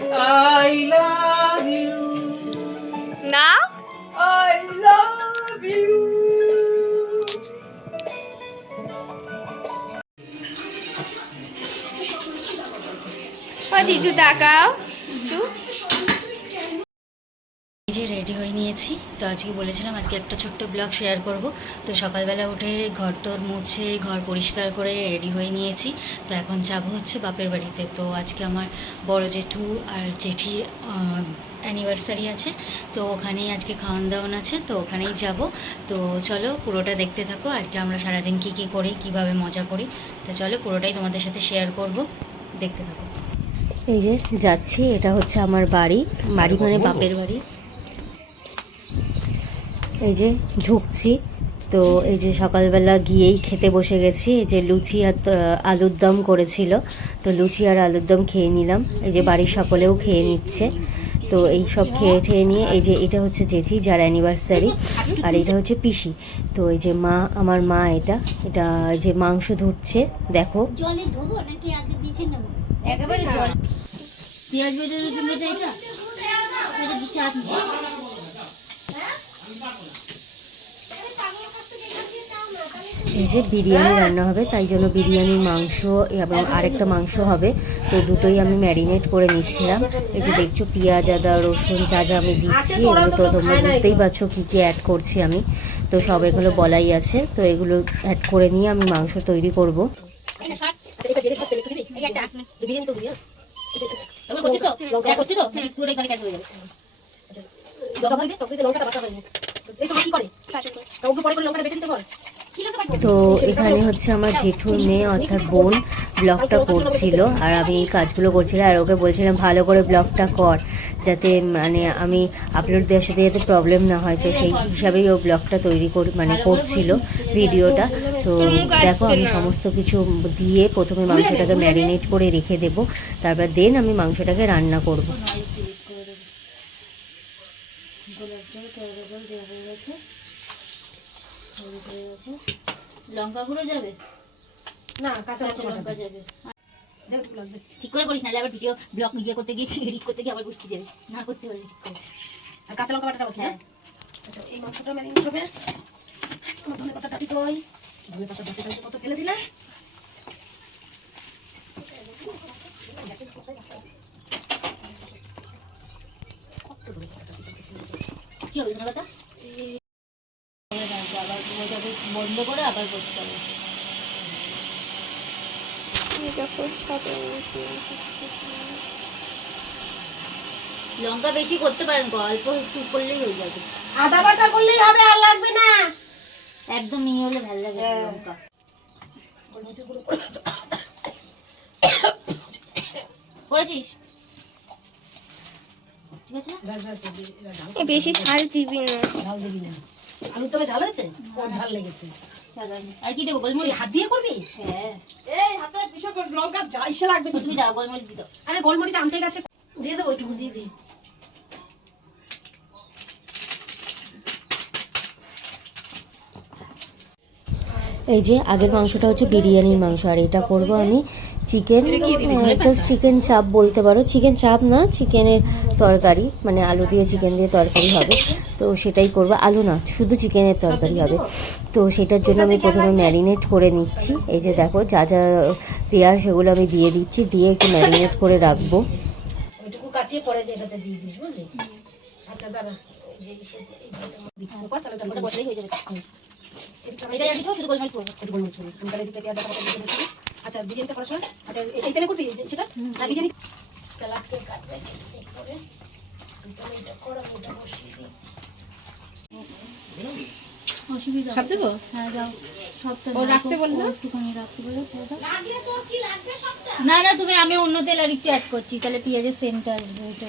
I love you. না I love you. ও জিজু তাকাও একটু এই যে রেডি হয়ে নিয়েছি তো আজকে বলেছিলাম আজকে একটা ছোট্ট ব্লগ শেয়ার করব। তো সকালবেলা উঠে ঘর তোর মুছে ঘর পরিষ্কার করে রেডি হয়ে নিয়েছি। তো এখন যাব হচ্ছে বাপের বাড়িতে। তো আজকে আমার বড় জেঠু আর জেঠির অ্যানিভার্সারি আছে। তো ওখানেই আজকে খাওয়ান দাওয়ান আছে। তো ওখানেই যাব। তো চলো পুরোটা দেখতে থাকো। আজকে আমরা সারাদিন কী কী করি কীভাবে মজা করি। তো চলো পুরোটাই তোমাদের সাথে শেয়ার করব। দেখতে থাকো। এই যে যাচ্ছি। এটা হচ্ছে আমার বাড়ি। বাড়ি মানে বাপের বাড়ি। এই যে ঢুকছি তো এই যে সকালবেলা গিয়েই খেতে বসে গেছি। এই যে লুচি আর আলুর দম করেছিল তো লুচি আর আলুর দম খেয়ে নিলাম। এই যে বাড়ির সকলেও খেয়ে নিচ্ছে। তো এই সব খেয়ে ঠেয়ে নিয়ে এই যে এটা হচ্ছে জেঠি যার অ্যানিভার্সারি আর এটা হচ্ছে পিসি। তো এই যে মা আমার মা এটা এটা এই যে মাংস ধুচ্ছে দেখো। পেঁয়াজ বেজে রসুন বেজে এটা এটা দু চাটনি এই যে বিরিয়ানি রান্না হবে, তাই জন্য বিরিয়ানির মাংস এবং আরেকটা মাংস হবে। তো দুটোই আমি ম্যারিনেট করে নিচ্ছিলাম। এই যে দেখছ, পেঁয়াজ, আদা, রসুন যা যা আমি দিচ্ছি, এগুলো তো তোমরা বুঝতেই পারছ কী কী অ্যাড করছি আমি। তো সব এগুলো বলাই আছে, তো এগুলো অ্যাড করে নিয়ে আমি মাংস তৈরি করব। এই ওগুলো করছিস তো হ্যাঁ করছিস তো নাকি পুরোটাই খালি ক্যাশ হয়ে যাবে তো এখানে হচ্ছে আমার জেঠুর মেয়ে, অর্থাৎ বোন ব্লগটা করছিল। আর আমি এই কাজগুলো করছিলাম, আর ওকে বলছিলাম, ভালো করে ব্লগটা কর, যাতে মানে আমি আপলোড দেওয়ার সাথে যাতে প্রবলেম না হয়। তো সেই হিসাবেই ও ব্লগটা তৈরি কর মানে করছিল ভিডিওটা তো দেখো, আমি সমস্ত কিছু দিয়ে প্রথমে মাংসটাকে ম্যারিনেট করে রেখে দেব। তারপর দেন আমি মাংসটাকে রান্না করব। লঙ্কা গুঁড়ো যাবে? না কাঁচা লঙ্কা যাবে। ঠিক করে করিস না আবার ভিডিও ব্লগ ইয়ে করতে গিয়ে এডিট করতে গিয়ে আবার বুঝতে যাবে না করতে হবে ঠিক করে। আর কাঁচা লঙ্কা বাটাটা হ্যাঁ? আচ্ছা এই মাংসটা ম্যারিনেট হবে আমার ধনে পাতা টাটি কই ধনে পাতা ডাটিটা কত ফেলে দিলে কি হবে ধনে পাতা? বন্ধ করে আবার করতে হবে। লঙ্কা বেশি করতে পারেন অল্প একটু করলেই হয়ে যাবে। আদা বাটা করলেই হবে আর লাগবে না। একদম ইয়ে হলে ভালো লাগে লঙ্কা। করেছিস? বেশি ঝাল দিবি না। দিবি না। তবে ঝাল হয়েছে? ওর ঝাল লেগেছে। আর কি দেবো গোলমরিচ? হাত দিয়ে করবি? হ্যাঁ। এই হাতে করে লঙ্কা লাগবে তুমি দাও গোলমরিচ দিতো আরে গোলমরিচ আনতে গেছে। দিয়ে দেবো ওইটুকু দিয়ে দিই। এই যে আগের মাংসটা হচ্ছে বিরিয়ানির মাংস আর এটা করব আমি চিকেন জাস্ট চিকেন চাপ বলতে পারো। চিকেন চাপ না চিকেনের তরকারি মানে আলু দিয়ে চিকেন দিয়ে তরকারি হবে। তো সেটাই করব। আলু না শুধু চিকেনের তরকারি হবে। তো সেটার জন্য আমি প্রথমে ম্যারিনেট করে নিচ্ছি। এই যে দেখো যা যা দেওয়ার সেগুলো আমি দিয়ে দিচ্ছি। দিয়ে একটু ম্যারিনেট করে রাখব। ওইটুকু কাচিয়ে পরে এটাতে দিয়ে দিস বুঝলি? আচ্ছা দাঁড়া। হয়ে যাবে এটা শুধু আচ্ছা বিরিয়ানিটা করার সময়? আচ্ছা এই- তেলে করবি সেটা? না বিরিয়ানি? কাটবে করে। এটা কর আমি বসিয়ে দিই। সব দেবো? হ্যাঁ যাও। সবটা ও রাখতে বলল? একটুখানি রাখতে বলল ছেড়ে না না তুমি আমি অন্য তেল আর একটু অ্যাড করছি। তাহলে পেঁয়াজের সেন্টটা আসবে ওটা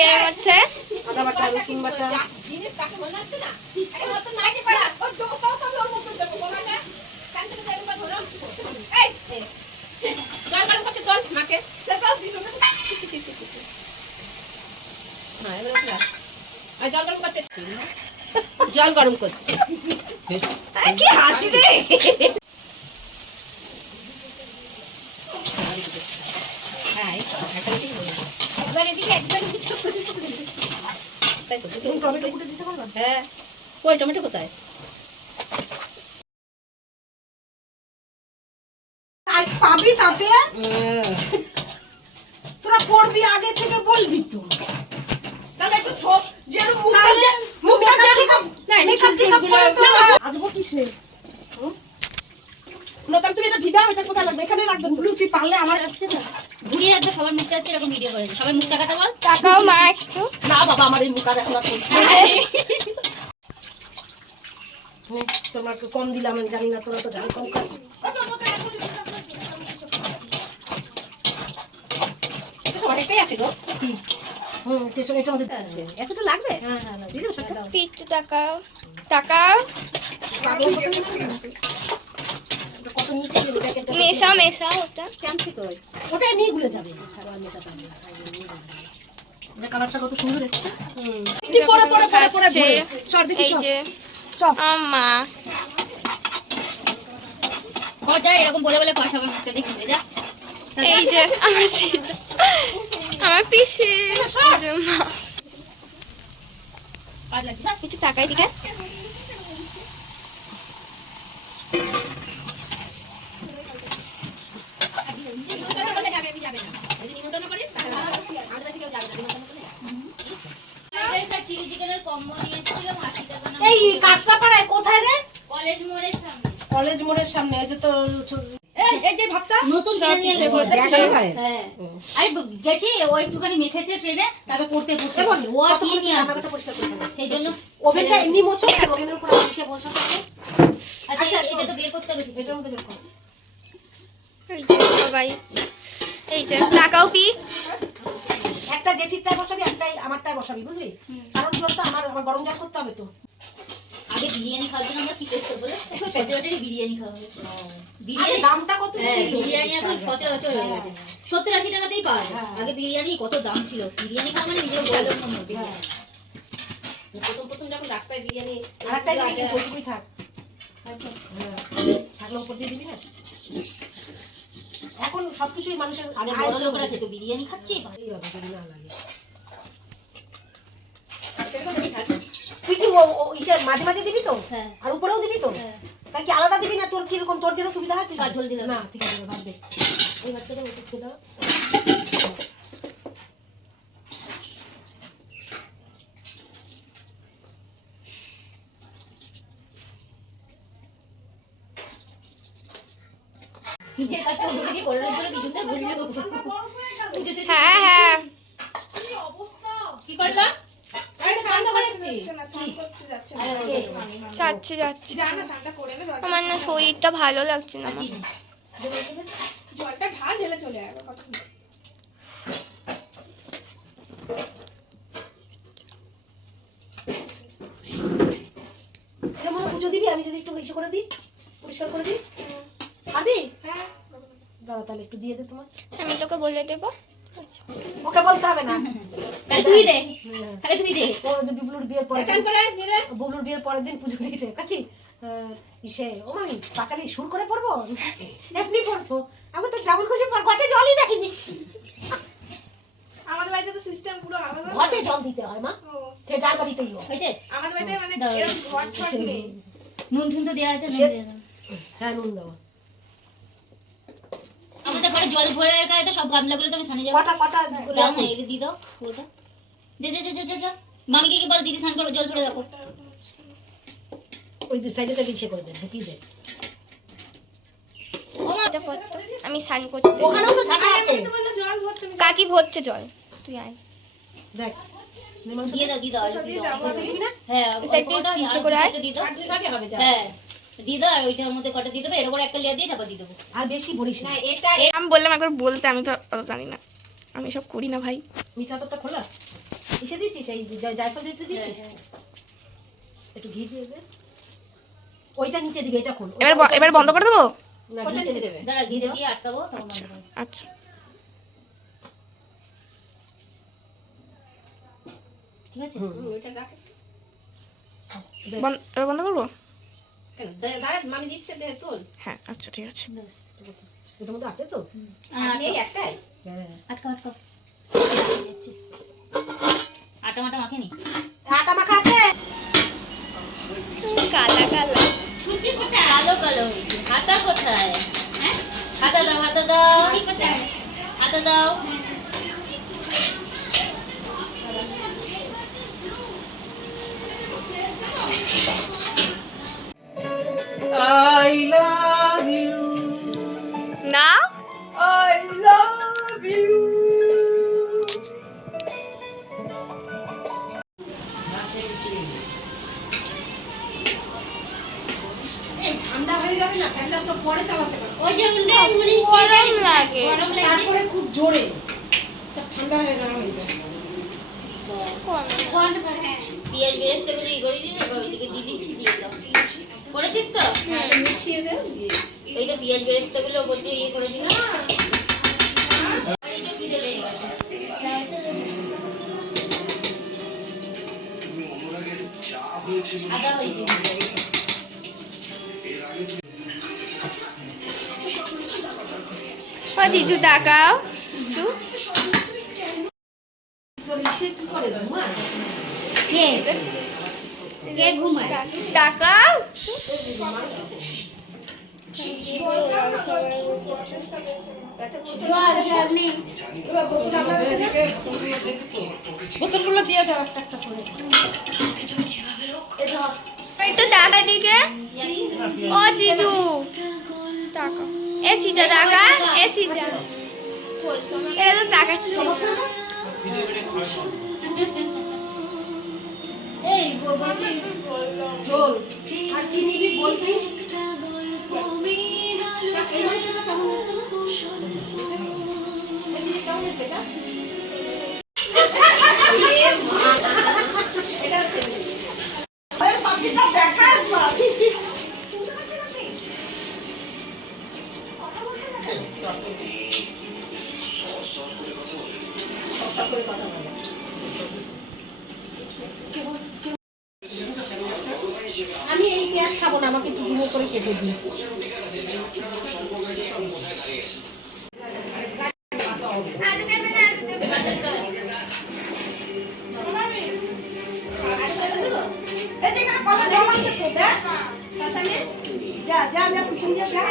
কি দিলের মধ্যে? আদা বাটা রসুন বাটা। জল গরম করছে। কি হাসি রে হ্যাঁ এখন ঠিক বললাম তাই তো তুমি টমেটো কুটে দিতে পারবা হ্যাঁ ওই টমেটো কোথায় পাবি তাতে তোরা করবি আগে থেকে বলবি তো তাহলে একটু যেরকম মুখটা মুখটা আজবো কিসে? না তাহলে তুমি এটা ভিডিও এটা কোথায় লাগবে? এখানে রাখবে ব্লু তুই পারলে আমার আসছে তো ঘুরিয়ে একবার সবার মুখে আসছে এরকম ভিডিও করেছে। সবাই মুখ টাকাতে বল। টাকাও মা একটু। না বাবা আমার এই মুখ এখন না। নে, তোমার একটু কম দিলাম আমি জানি না তোরা তো জানি কম খাস অনেকটাই আছে গো। হুম টেস্ট এটা মধ্যে আছে। এতটা লাগবে? হ্যাঁ হ্যাঁ দিদি সাথে প্যাকেটটা মেশা মেশা ওটা। চামচি কই ওটাই নিয়ে গুলে যাবে। সারা মেশা পাবে এটা কালারটা কত সুন্দর এসেছে। হুম। পরে পরে পরে পরে। সর দেখি এই যে সব। আমা কর এরকম বলে বলে কর সবার মুখটা দেখে যা। এই যে আমার। আমার পিসি। এই যে মা। কাজ লাগছে না একটু টাকাই দিকে চিলি চিকেনের কম্বো নিয়ে এসেছিলাম আশি টাকা না এই কাঁচরাপাড়ায় কোথায় রে? কলেজ মোড়ের সামনে। কলেজ মোড়ের সামনে ওই যে তো এই এই যে ভাতটা নতুন সব কিনে নিয়ে কিছু এসেছে। করছে। হ্যাঁ। গেছি ও একটুখানি মেখেছে ট্রেনে তারপর পড়তে পড়তে। ও কি নিয়ে আসবে। সেই জন্য ওভেনটা এমনি মোছো? ওভেনের উপর এসে বসা আচ্ছা এটা তো বের করতে হবে এটার মধ্যে বের করো। এই যে সবাই এই যে টাকাও পি। একটা জেঠিরটায় বসাবি একটাই আমারটায় বসাবি বুঝলি? কারণ কি বলতো? আমার আমার গরম জল করতে হবে তো। আগে বিরিয়ানি খাওয়ার জন্য আমরা কি করতে বলে? সচরাচরই বিরিয়ানি খাওয়া বিরিয়ানি দামটা কত হ্যাঁ ছিল? বিরিয়ানি এখন সচরাচর হয়ে গেছে। সত্তর আশি টাকাতেই পাওয়া যায়। হ্যাঁ। আগে বিরিয়ানি কত দাম ছিল? বিরিয়ানি খাওয়া মানে নিজেও বড় লোক মনে হ্যাঁ। প্রথম প্রথম যখন রাস্তায় বিরিয়ানি আরেকটাই দিবি কিন্তু থাক। হ্যাঁ। থাকলে উপর দিয়ে দিবি না? এখন সবকিছুই মানুষের আগে বড় লোকরা করে। বিরিয়ানি খাচ্ছে? এইভাবে যদি না লাগে। তুই কি ইসের মাঝে মাঝে দিবি তো? হ্যাঁ। আর উপরেও দিবি তো? হ্যাঁ। তাই কি আলাদা দিবি না তোর কীরকম তোর যেন সুবিধা ঝোল দিলাম। না ঠিক আছে ভাব দে। এই বাচ্চাটা ওষুধ খেয়ে নিজের কাজটা ওদিকে দিয়ে করে জন্য কিছুতে ঘুরিয়ে পুজোতে হ্যাঁ হ্যাঁ। কি করলাম? যাচ্ছি যাচ্ছি আমার না শরীরটা ভালো লাগছে না আমার। জলটা ঢাল ঢেলে চলে যাবে কত সুন্দর এটা পুজো দিবি? আমি যদি একটু ইসে করে দিই পরিষ্কার করে দিই? দাঁড়া তাহলে একটু দিয়ে দে তোমার আমি তোকে বলে দেবো। ওকে বলতে হবে না। তাহলে তুই দে। তাহলে তুই দে। ও বিবলুর বিয়ের পরে চান করে দিলে বুবলুর বিয়ের পরের দিন পুজো দিয়েছে। কাকি ইসে ও মামি পাঁচালি সুর করে পড়ব? এমনি পড়ব। আমি তো যেমন খুশি পর ঘটে জলই দেখিনি। আমাদের বাড়িতে তো সিস্টেম পুরো আলাদা। ঘটে জল দিতে হয় মা। সে যার বাড়িতেই হোক। আমাদের বাড়িতে মানে এরকম নেই। নুন ঠুন তো দেওয়া আছে হ্যাঁ নুন দেওয়া। আমাদের জল ভরে রাখা তো সব গামলাগুলো তো আমি সানি যাব। কটা কটা দাও না এটা দিয়ে দাও পুরোটা যা যা যা যা মামিকে কি বল দিদি স্নান করো জল ছড়ে দেখো। ওই সাইডে করে দে ঢুকিয়ে দে। এটা আমি স্নান করতে ওখানেও তো আছে কাকি ভরছে জল তুই আয়। দেখ দিয়ে দাও দিয়ে দাও আর দিয়ে দাও। হ্যাঁ করে আয়। দিয়ে দাও। দুই ভাগে হবে যা হ্যাঁ। দিয়ে দাও আর ওইটার মধ্যে কটা দিয়ে দেবে এর উপর একটা লেয়ার দিয়ে চাপা দিয়ে দেবো। আর বেশি বলিস না। না এটা আমি বললাম একবার বলতে আমি তো অত জানি না। আমি সব করি না ভাই। মিঠা খোলা? এসে দিচ্ছিস এই জায়ফল দিতে দিচ্ছিস? একটু ঘি দিয়ে দে। ওইটা নিচে দিবি এটা খোল। এবার এবার বন্ধ করে দেবো। না নিচে দেবে। দেবে দাঁড়া ঘিরে দিয়ে আটকাবো তখন বন্ধ করব। আচ্ছা। ঠিক আছে? ওইটা রাখ। বন্ধ- এবার বন্ধ করব? মামি দিচ্ছে দে তোল। হ্যাঁ আচ্ছা ঠিক আছে। এটার মধ্যে আছে তো? এই একটাই? হ্যাঁ আটকা আটকা। যাচ্ছে। আটা মাটা মাখেনি আটা মাখা আছে? কালা কালা। কালো কালো হয়েছে। হাতা কোথায়? হ্যাঁ? হাতা দাও হাতা দাও। হাতা দাও। পেঁয়াজ বেরেস্তা করে ই করে দেবো ওইদিকে দিয়ে দিচ্ছি দিয়ে দাও। করেছিস তো? মিশিয়ে দে। এই তো পেঁয়াজ বেরেস্তা গুলো ওপর দিয়ে ইয়ে করে দিলাম আদা হয়েছে। ও জিজু তাকাও। জিজু সে কি? করে কে ঘুমায়? তাকাও বোতলগুলো দিয়ে দাও একটা একটা করে। একটু টাকা দিকে ও জিজু। টাকা এ সিজা টাকা এ সিজা। এটা তো তাকাচ্ছে। এই বলছি জল আর কি নিবি বলবি কেমন হয়েছে এটা? যা যা যা পিছন দিয়ে যা